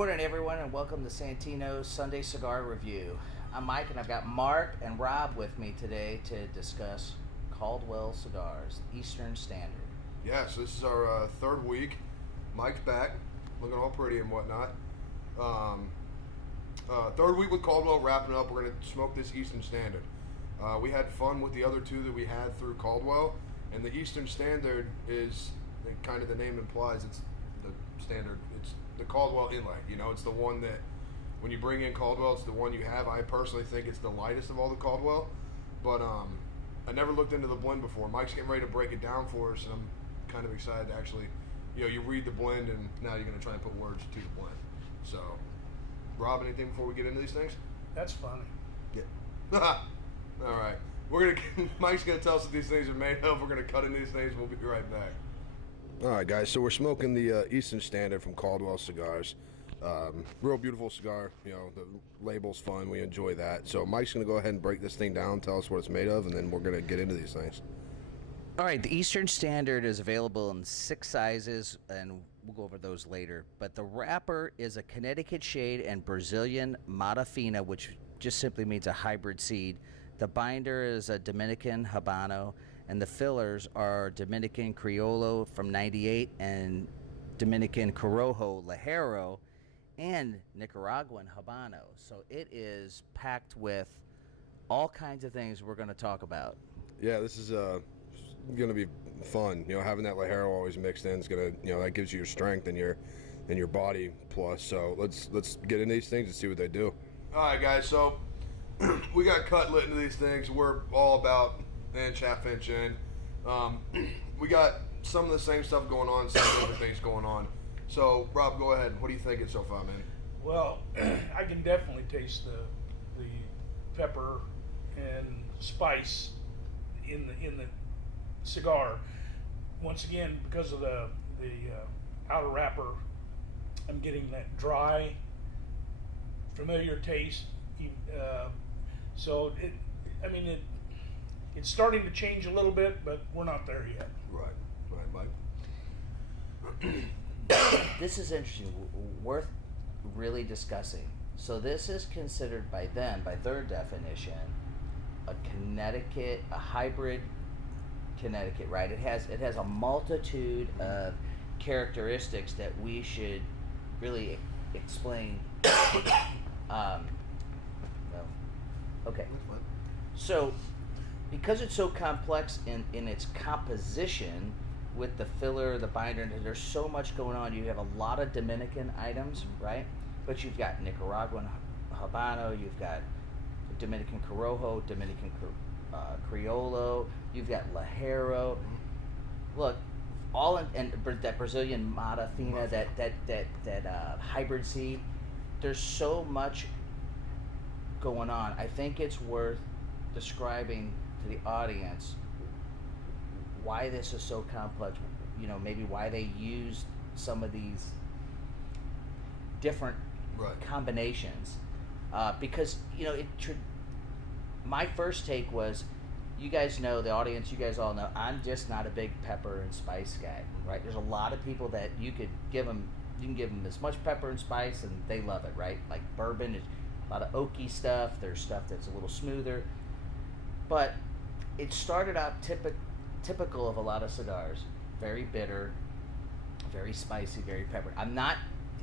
morning, everyone, and welcome to Santino's Sunday Cigar Review. I'm Mike, and I've got Mark and Rob with me today to discuss Caldwell Cigars, Eastern Standard. Yes, this is our third week. Mike's back, looking all pretty and whatnot. Third week with Caldwell, wrapping up. We're going to smoke this Eastern Standard. We had fun with the other two that we had through Caldwell, and the Eastern Standard is kind of the name implies it's the standard. It's the Caldwell inlay. You know, it's the one that when you bring in Caldwell, it's the one you have. I personally think it's the lightest of all the Caldwell, but I never looked into the blend before. Mike's getting ready to break it down for us, and I'm kind of excited to actually, you read the blend, and now you're going to try and put words to the blend. So, Rob, anything before we get into these things? That's funny. Yeah. All right. Mike's going to tell us what these things are made of. We're going to cut into these things. We'll be right back. All right, guys. So we're smoking the Eastern Standard from Caldwell Cigars. Real beautiful cigar. You know, the label's fun. We enjoy that. So Mike's going to go ahead and break this thing down, tell us what it's made of, and then we're going to get into these things. All right, the Eastern Standard is available in 6 sizes, and we'll go over those later. But the wrapper is a Connecticut shade and Brazilian Mata Fina, which just simply means a hybrid seed. The binder is a Dominican Habano, and the fillers are Dominican Criollo from 98 and Dominican Corojo Ligero and Nicaraguan Habano. So it is packed with all kinds of things we're going to talk about. Yeah, this is going to be fun. You know, having that Ligero always mixed in is going to, that gives you your strength and your body plus. So let's get into these things and see what they do. All right, guys. So we got cut lit into these things. We're all about inch, half inch in. We got some of the same stuff going on, some different things going on. So, Rob, go ahead. What are you thinking so far, man? Well, I can definitely taste the pepper and spice in the cigar. Once again, because of the outer wrapper, I'm getting that dry, familiar taste. So it's starting to change a little bit, but we're not there yet. Right, Mike. This is interesting, worth really discussing. So this is considered by them, by their definition, a hybrid Connecticut, right? It has a multitude of characteristics that we should really explain. Okay. So, because it's so complex in its composition with the filler, the binder, and there's so much going on. You have a lot of Dominican items, right? But you've got Nicaraguan Habano, you've got Dominican Corojo, Dominican Criollo, you've got Ligero. Look, all and that Brazilian Mata Fina, that hybrid seed. There's so much going on. I think it's worth describing to the audience why this is so complex, maybe why they use some of these different combinations, because my first take was, you guys know, the audience, you guys all know, I'm just not a big pepper and spice guy, right? There's a lot of people that you can give them as much pepper and spice and they love it, right? Like bourbon is a lot of oaky stuff. There's stuff that's a little smoother, but it started out typical of a lot of cigars, very bitter, very spicy, very peppered. I'm not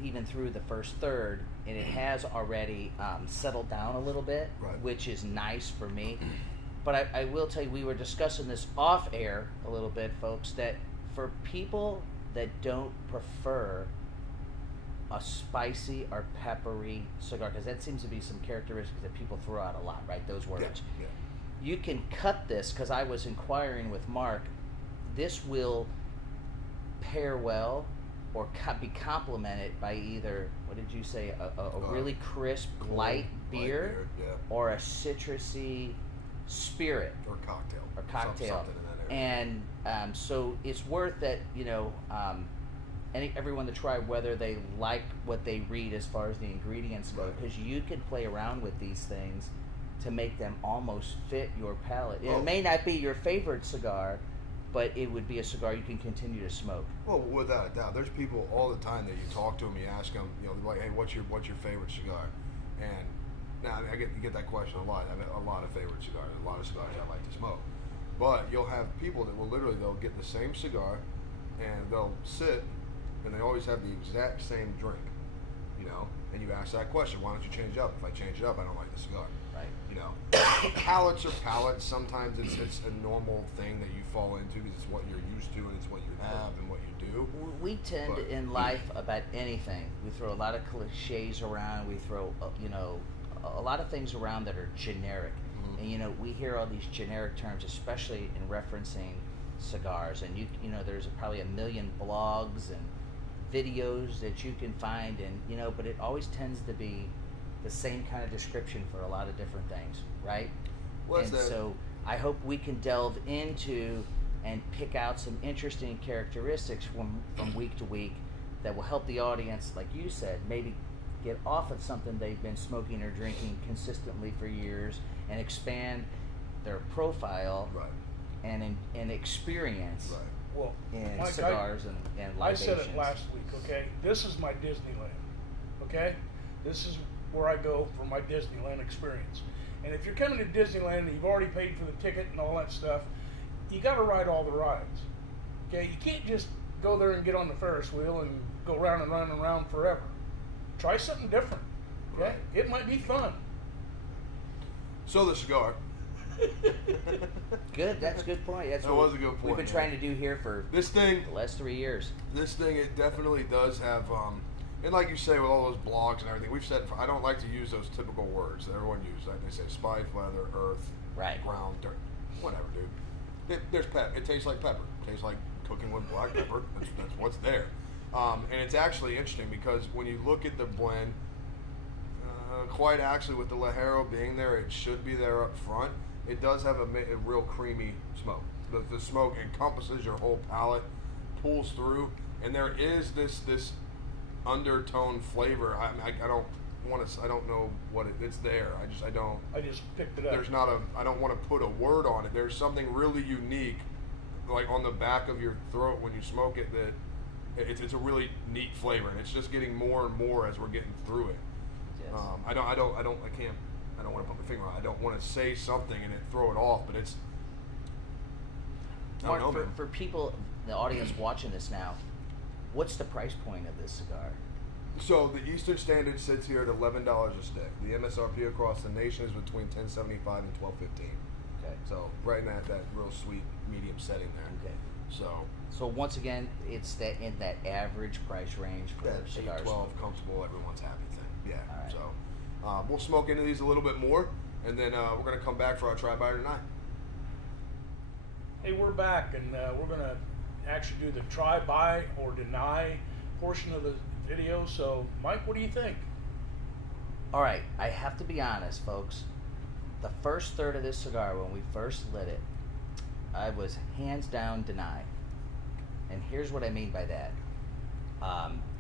even through the first third, and it has already settled down a little bit, which is nice for me. But I will tell you, we were discussing this off air a little bit, folks, that for people that don't prefer a spicy or peppery cigar, because that seems to be some characteristics that people throw out a lot, right? Those words. Yeah. You can cut this, because I was inquiring with Mark, this will pair well or be complemented by either, what did you say, a really crisp, light beer, or a citrusy spirit. Or cocktail. Something in that area. And so it's worth that, everyone to try whether they like what they read as far as the ingredients go, because you can play around with these things to make them almost fit your palate. It may not be your favorite cigar, but it would be a cigar you can continue to smoke. Well, without a doubt, there's people all the time that you talk to them, you ask them, you know, like, hey, what's your favorite cigar? And now I get that question a lot. I have a lot of favorite cigars, a lot of cigars I like to smoke. But you'll have people that will literally, they'll get the same cigar and they'll sit and they always have the exact same drink, you know. And you ask that question, why don't you change it up? If I change it up, I don't like the cigar. Right. You know, palates are palates. Sometimes it's a normal thing that you fall into because it's what you're used to and it's what you have and what you do. We tend But- in life about anything. We throw a lot of cliches around. We throw, you know, a lot of things around that are generic. Mhm. And you know, we hear all these generic terms, especially in referencing cigars. And you know, there's probably a million blogs and videos that you can find, and you know, but it always tends to be the same kind of description for a lot of different things, right? What's And that? so I hope we can delve into and pick out some interesting characteristics from week to week that will help the audience, like you said, maybe get off of something they've been smoking or drinking consistently for years and expand their profile Right. and experience Right. Well, in Mike, cigars and I libations. said it last week, okay? This is my Disneyland, okay? This is where I go for my Disneyland experience. And if you're coming to Disneyland and you've already paid for the ticket and all that stuff, you got to ride all the rides, okay? You can't just go there and get on the Ferris wheel and go round and round and round forever. Try something different, okay? Right. It might be fun. So the cigar. Good, that's a good point. That's That what was a good point, we've been yeah. trying to do here for This thing, the last 3 years. it definitely does have, and like you say with all those blogs and everything, we've said, I don't like to use those typical words that everyone uses. Like they say, spice, leather, earth, Right. ground, dirt, whatever, dude. There's It tastes like pepper. It tastes like cooking with black pepper. That's what's there. And it's actually interesting because when you look at the blend, quite actually with the Ligero being there, it should be there up front. It does have a real creamy smoke. The smoke encompasses your whole palate, pulls through, and there is this undertone flavor. I don't know what it's there. I just picked it up. I don't want to put a word on it. There's something really unique, like on the back of your throat when you smoke it, that it's a really neat flavor, and it's just getting more and more as we're getting through it. Yes. I don't want to put my finger on it. I don't want to say something and throw it off, but it's. I Mark, don't know, man. for people, the audience watching this now, what's the price point of this cigar? So the Eastern Standard sits here at $11 a stick. The MSRP across the nation is between $10.75 and $12.15. Okay. So right in that real sweet medium setting there. Okay. So Once again, it's that in that average price range for that cigars. 8-12 comfortable, everyone's happy thing. Yeah. All right. So we'll smoke into these a little bit more, and then we're gonna come back for our try-by tonight. Hey, we're back, and we're going to actually do the try, buy, or deny portion of the video. So, Mike, what do you think? All right, I have to be honest, folks. The first third of this cigar, when we first lit it, I was hands down deny. And here's what I mean by that.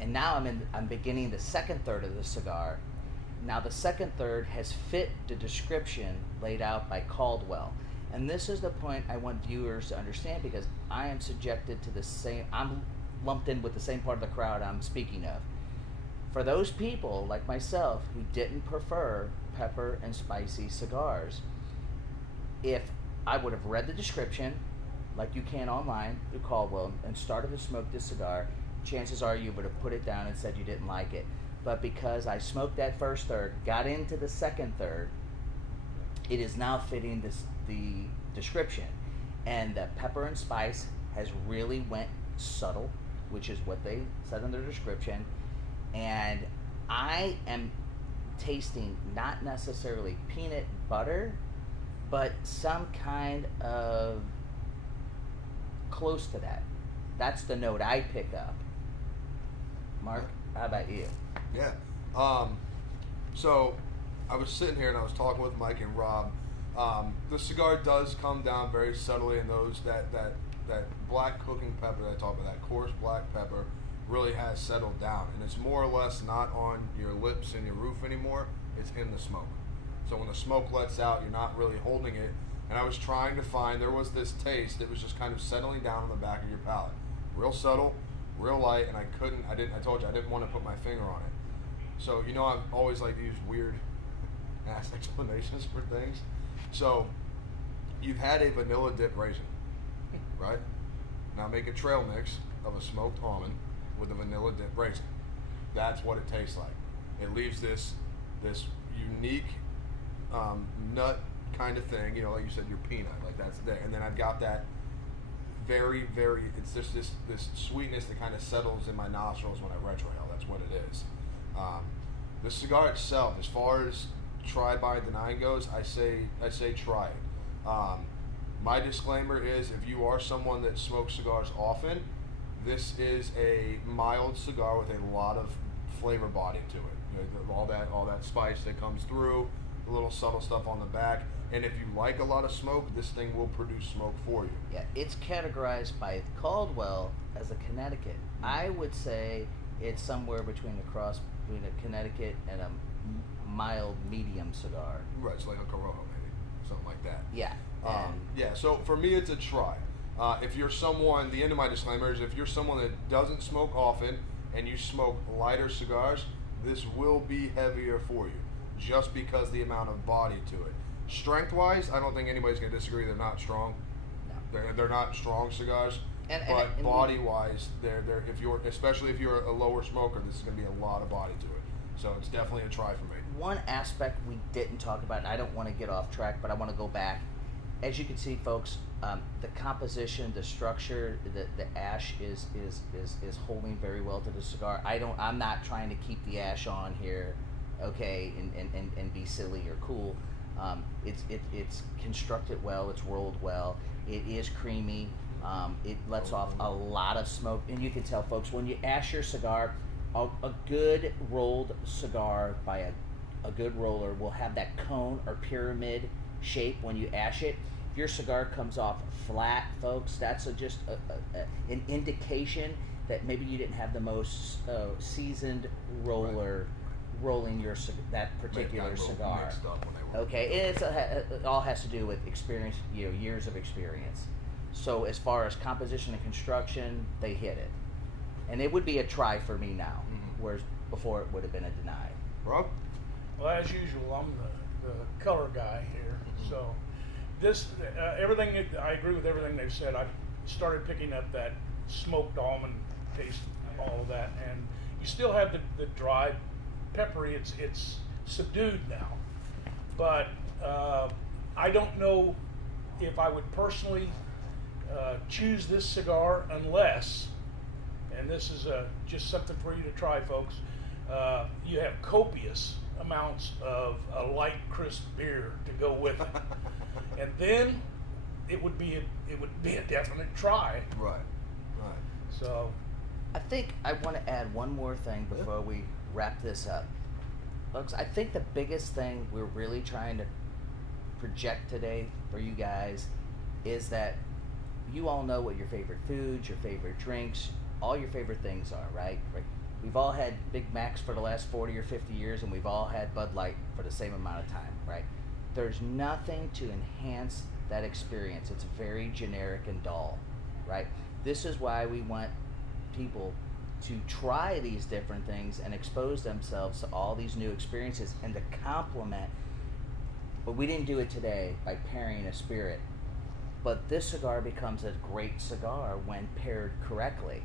And now I'm beginning the second third of the cigar. Now the second third has fit the description laid out by Caldwell. And this is the point I want viewers to understand, because I am subjected to the same, I'm lumped in with the same part of the crowd I'm speaking of. For those people like myself who didn't prefer pepper and spicy cigars, if I would have read the description like you can online through Caldwell and started to smoke this cigar, chances are you would have put it down and said you didn't like it. But because I smoked that first third, got into the second third, it is now fitting the description. And the pepper and spice has really went subtle, which is what they said in their description. And I am tasting not necessarily peanut butter, but some kind of close to that. That's the note I pick up. Mark, how about you? Yeah. So I was sitting here and I was talking with Mike and Rob. The cigar does come down very subtly, and that black cooking pepper that I talked about, that coarse black pepper, really has settled down, and it's more or less not on your lips and your roof anymore. It's in the smoke. So when the smoke lets out, you're not really holding it. And I was trying to find, there was this taste that was just kind of settling down on the back of your palate. Real subtle, real light, and I told you, I didn't want to put my finger on it. So, you know, I always like to use weird ass explanations for things. So, you've had a vanilla dip raisin, right? Now make a trail mix of a smoked almond with a vanilla dip raisin. That's what it tastes like. It leaves this unique nut kind of thing, you know, like you said, your peanut, like that's there. And then I've got that very, very, it's just this sweetness that kind of settles in my nostrils when I retrohale. That's what it is. The cigar itself, as far as try by denying goes, I say try it. My disclaimer is, if you are someone that smokes cigars often, this is a mild cigar with a lot of flavor body to it. You know, all that spice that comes through, the little subtle stuff on the back. And if you like a lot of smoke, this thing will produce smoke for you. Yeah, it's categorized by Caldwell as a Connecticut. I would say it's somewhere between a cross between a Connecticut and a mild medium cigar. Right, it's like a Corojo maybe, something like that. Yeah. Yeah, so for me it's a try. If you're someone, the end of my disclaimer is, if you're someone that doesn't smoke often and you smoke lighter cigars, this will be heavier for you, just because the amount of body to it. Strength-wise, I don't think anybody's going to disagree. They're not strong. No. They're not strong cigars. But body-wise, especially if you're a lower smoker, this is going to be a lot of body to it. So it's definitely a try for me. One aspect we didn't talk about, and I don't want to get off track, but I want to go back. As you can see, folks, the composition, the structure, the ash is holding very well to the cigar. I'm not trying to keep the ash on here, okay, and be silly or cool. It's constructed well. It's rolled well. It is creamy. It lets off a lot of smoke, and you can tell, folks, when you ash your cigar, a good rolled cigar by a good roller will have that cone or pyramid shape when you ash it. If your cigar comes off flat, folks, that's just an indication that maybe you didn't have the most seasoned roller rolling that particular cigar. Okay, and it all has to do with experience, years of experience. So as far as composition and construction, they hit it, and it would be a try for me now, whereas before it would have been a deny. Rob? Well, as usual, I'm the color guy here. So this I agree with everything they've said. I started picking up that smoked almond taste, all of that, and you still have the dry, peppery. It's subdued now, but I don't know if I would personally choose this cigar unless, and this is just something for you to try, folks, you have copious amounts of a light, crisp beer to go with it, and then it would be a definite try. Right. So I think I want to add one more thing before we wrap this up, folks. I think the biggest thing we're really trying to project today for you guys is that you all know what your favorite foods, your favorite drinks, all your favorite things are, right? We've all had Big Macs for the last 40 or 50 years, and we've all had Bud Light for the same amount of time, right? There's nothing to enhance that experience. It's very generic and dull, right? This is why we want people to try these different things and expose themselves to all these new experiences and to complement. But we didn't do it today by pairing a spirit. But this cigar becomes a great cigar when paired correctly.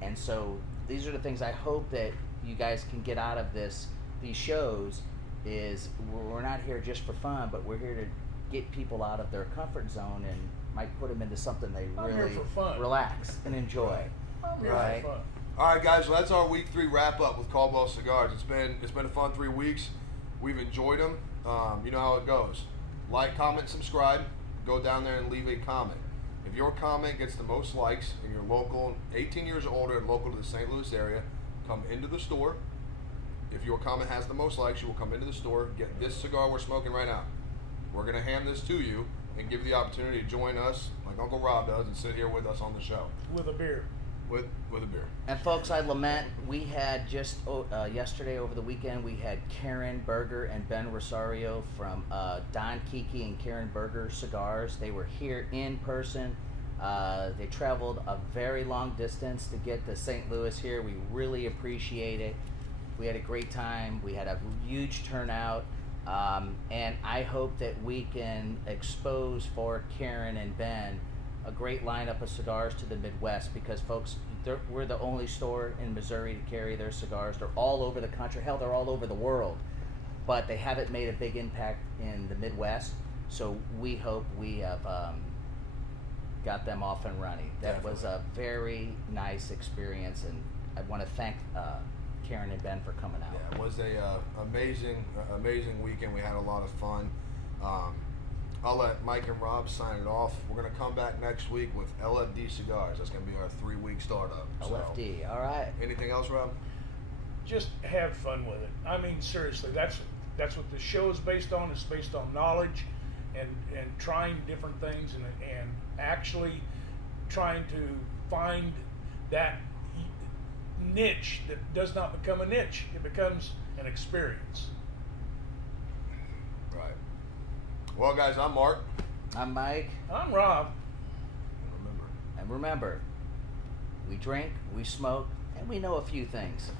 And so these are the things I hope that you guys can get out of these shows. Is we're not here just for fun, but we're here to get people out of their comfort zone and might put them into something they really relax and enjoy. Right? All right, guys. Well, that's our week 3 wrap up with Caldwell Cigars. It's been a fun 3 weeks. We've enjoyed them. You know how it goes. Like, comment, subscribe. Go down there and leave a comment. If your comment gets the most likes and you're local, 18 years or older and local to the St. Louis area, come into the store. If your comment has the most likes, you will come into the store, get this cigar we're smoking right now. We're going to hand this to you and give you the opportunity to join us, like Uncle Rob does, and sit here with us on the show. With a beer. with a beer. And folks, I lament, we had just yesterday over the weekend, we had Karen Berger and Ben Rosario from Don Kiki and Karen Berger Cigars. They were here in person. They traveled a very long distance to get to St. Louis here. We really appreciate it. We had a great time. We had a huge turnout. And I hope that we can expose for Karen and Ben a great lineup of cigars to the Midwest, because folks, we're the only store in Missouri to carry their cigars. They're all over the country. Hell, they're all over the world, but they haven't made a big impact in the Midwest. So we hope we have got them off and running. That Definitely. was a very nice experience, and I want to thank Karen and Ben for coming out. Yeah, it was a amazing weekend. We had a lot of fun. I'll let Mike and Rob sign it off. We're going to come back next week with LFD Cigars. That's going to be our 3-week startup. LFD, all right. Anything else, Rob? Just have fun with it. I mean, seriously, that's what the show is based on. It's based on knowledge and trying different things and actually trying to find that niche that does not become a niche. It becomes an experience. Right. Well, guys, I'm Mark. I'm Mike. I'm Rob. Remember. And remember, we drink, we smoke, and we know a few things.